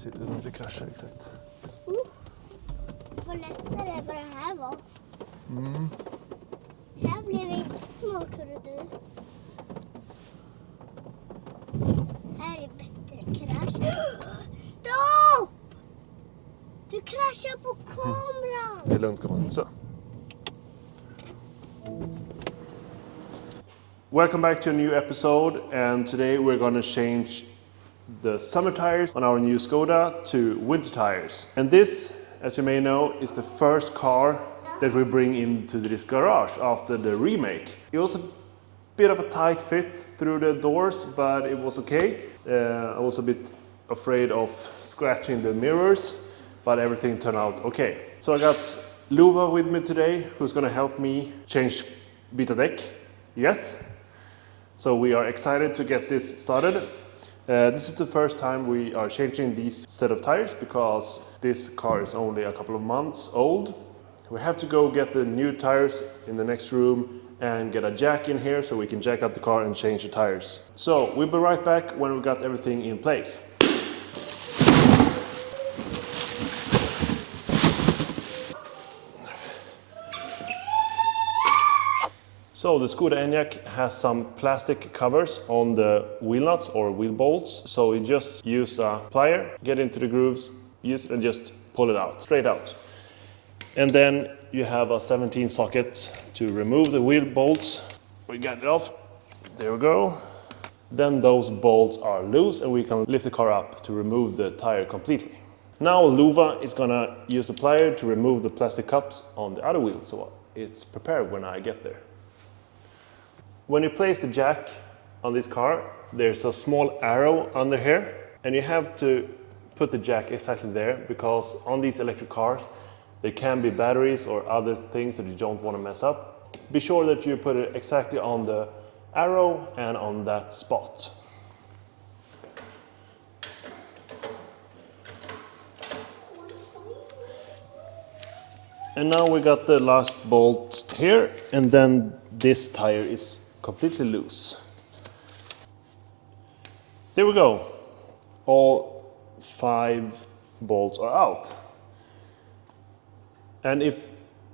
precis, utan att det kraschar exakt. Vad lättare vad det här var. Här blev det inte svårt, hörru du. Här är bättre krasch. Stopp! Du kraschar på kameran. Det är lugnt, gumman. Så. Welcome back to a new episode, and today we're going to change the summer tires on our new Skoda to winter tires. And this, as you may know, is the first car that we bring into this garage after the remake. It was a bit of a tight fit through the doors, but it was okay. I was a bit afraid of scratching the mirrors, but everything turned out okay. So I got Luva with me today, who's going to help me change byta däck. Yes? So we are excited to get this started. This is the first time we are changing these set of tires because this car is only a couple of months old. We have to go get the new tires in the next room and get a jack in here so we can jack up the car and change the tires. So we'll be right back when we got everything in place. So the Skoda Enyaq has some plastic covers on the wheel nuts or wheel bolts. So you just use a plier, get into the grooves, use it and just pull it out, straight out. And then you have a 17 socket to remove the wheel bolts. We got it off, there we go. Then those bolts are loose and we can lift the car up to remove the tire completely. Now Luva is gonna use the plier to remove the plastic cups on the other wheel so it's prepared when I get there. When you place the jack on this car, there's a small arrow under here, and you have to put the jack exactly there because on these electric cars, there can be batteries or other things that you don't want to mess up. Be sure that you put it exactly on the arrow and on that spot. And now we got the last bolt here, and then this tire is completely loose. There we go. All 5 bolts are out. And if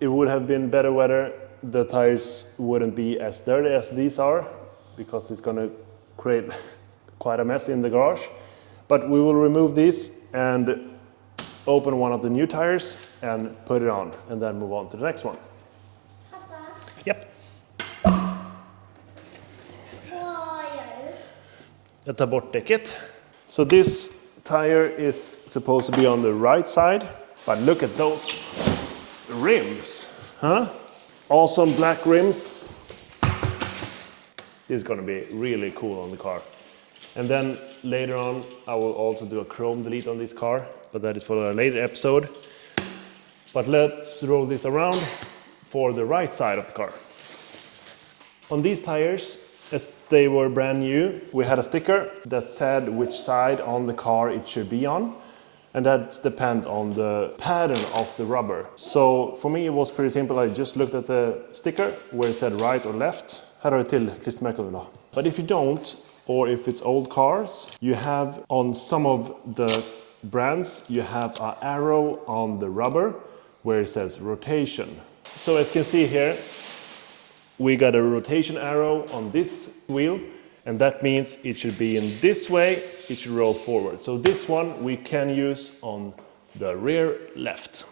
it would have been better weather, the tires wouldn't be as dirty as these are, because it's going to create quite a mess in the garage. But we will remove these and open one of the new tires and put it on, and then move on to the next one. Papa. Yep. Jag tar bort däcket. So this tire is supposed to be on the right side, but look at those rims, huh? Awesome black rims. This is going to be really cool on the car. And then later on, I will also do a chrome delete on this car, but that is for a later episode. But let's roll this around for the right side of the car. On these tires, as they were brand new, we had a sticker that said which side on the car it should be on, and that depends on the pattern of the rubber. So for me it was pretty simple. I just looked at the sticker where it said right or left. Här har du till klistermärken då. But if you don't, or if it's old cars, you have on some of the brands, you have an arrow on the rubber where it says rotation. So as you can see here, we got a rotation arrow on this wheel, and that means it should be in this way, it should roll forward. So this one we can use on the rear left.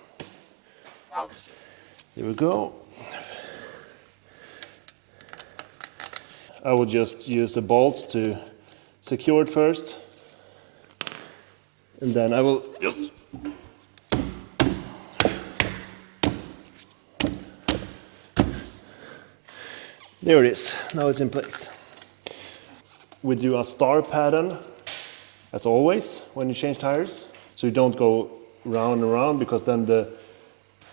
There we go. I will just use the bolts to secure it first, and then I will just there it is, now it's in place. We do a star pattern, as always, when you change tires. So you don't go round and round, because then the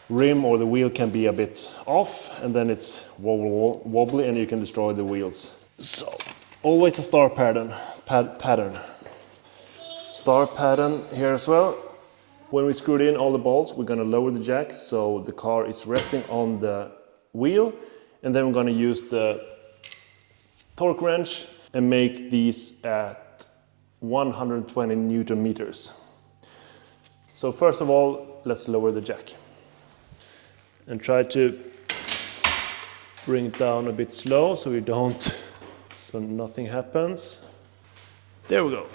rim or the wheel can be a bit off, and then it's wobbly and you can destroy the wheels. So, always a star pattern. Star pattern here as well. When we screwed in all the bolts, we're going to lower the jack so the car is resting on the wheel. And then we're going to use the torque wrench and make these at 120 Newton meters. So first of all, let's lower the jack. And try to bring it down a bit slow so nothing happens. There we go.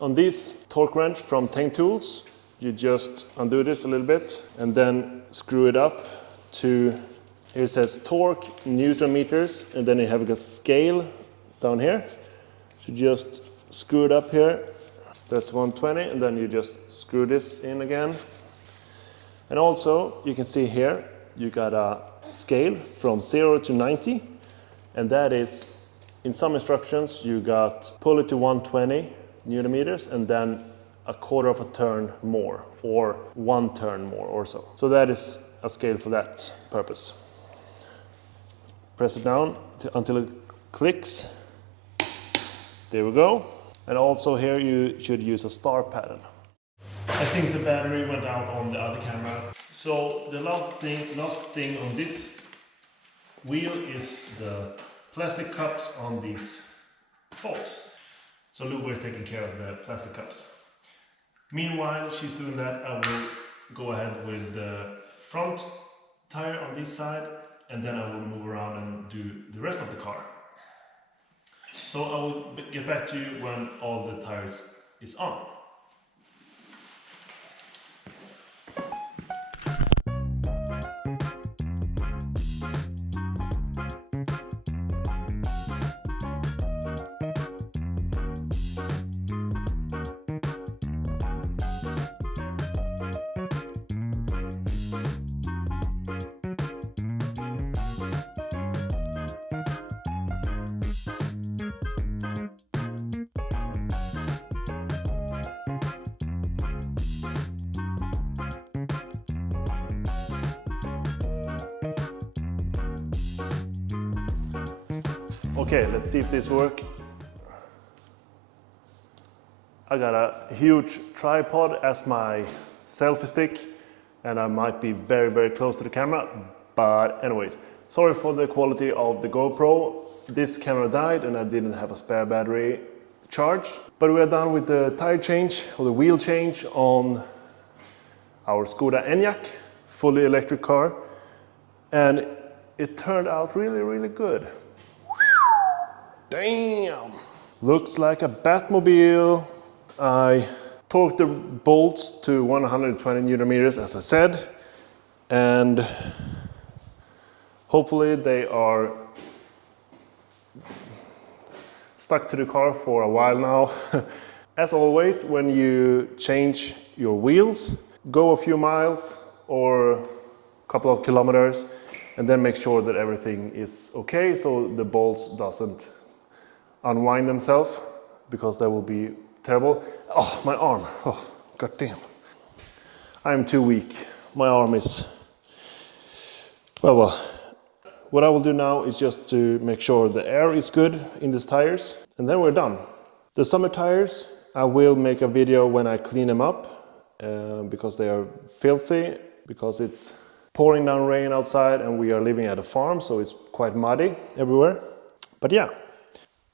On this torque wrench from Tank Tools, you just undo this a little bit and then screw it up to, here it says torque, Newton meters, and then you have a scale down here. So just screw it up here, that's 120, and then you just screw this in again. And also, you can see here, you got a scale from 0 to 90, and that is, in some instructions, you got pull it to 120 Newton meters, and then a quarter of a turn more, or 1 turn more or so. So that is a scale for that purpose. Press it down until it clicks. There we go. And also here you should use a star pattern. I think the battery went out on the other camera. So the last thing on this wheel is the plastic cups on these bolts. So Luba is taking care of the plastic cups. Meanwhile, she's doing that, I will go ahead with the front tire on this side, and then I will move around and do the rest of the car. So I will get back to you when all the tires is on. Okay, let's see if this works. I got a huge tripod as my selfie stick, and I might be very, very close to the camera. But anyways, sorry for the quality of the GoPro. This camera died and I didn't have a spare battery charged. But we are done with the tire change, or the wheel change on our Skoda Enyaq, fully electric car. And it turned out really, really good. Damn! Looks like a Batmobile. I torqued the bolts to 120 Newton meters, as I said, and hopefully they are stuck to the car for a while now. As always, when you change your wheels, go a few miles or a couple of kilometers, and then make sure that everything is okay, so the bolts doesn't unwind themselves, because that will be terrible. Oh, my arm. Oh, goddamn. I'm too weak. My arm is... Well. What I will do now is just to make sure the air is good in these tires, and then we're done. The summer tires, I will make a video when I clean them up, because they are filthy, because it's pouring down rain outside and we are living at a farm, so it's quite muddy everywhere. But yeah.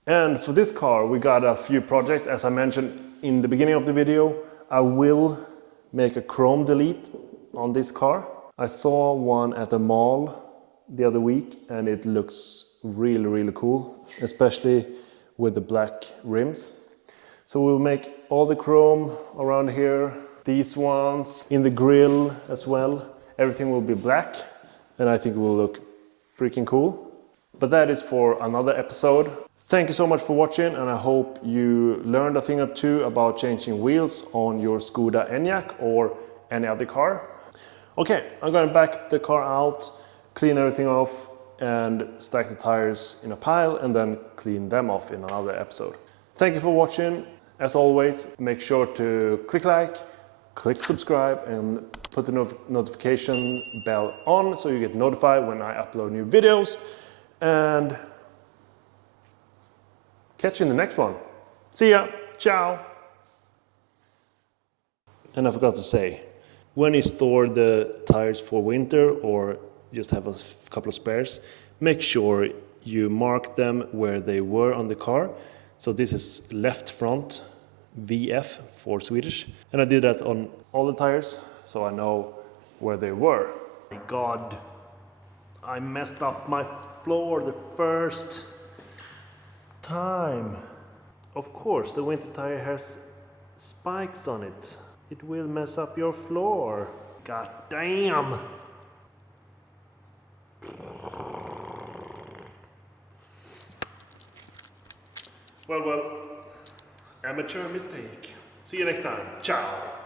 And for this car, we got a few projects. As I mentioned in the beginning of the video, I will make a chrome delete on this car. I saw one at the mall the other week and it looks really, really cool, especially with the black rims. So we'll make all the chrome around here, these ones, in the grille as well. Everything will be black and I think it will look freaking cool. But that is for another episode. Thank you so much for watching, and I hope you learned a thing or two about changing wheels on your Skoda Enyaq or any other car. Okay, I'm going to back the car out, clean everything off, and stack the tires in a pile, and then clean them off in another episode. Thank you for watching. As always, make sure to click like, click subscribe, and put the notification bell on so you get notified when I upload new videos. And catch you in the next one. See ya. Ciao. And I forgot to say, when you store the tires for winter or just have a couple of spares, make sure you mark them where they were on the car So this is left front, VF for Swedish. And I did that on all the tires, so I know where they were. My God, I messed up my floor the first time. Of course, the winter tire has spikes on it. It will mess up your floor. God damn! Well, amateur mistake. See you next time. Ciao!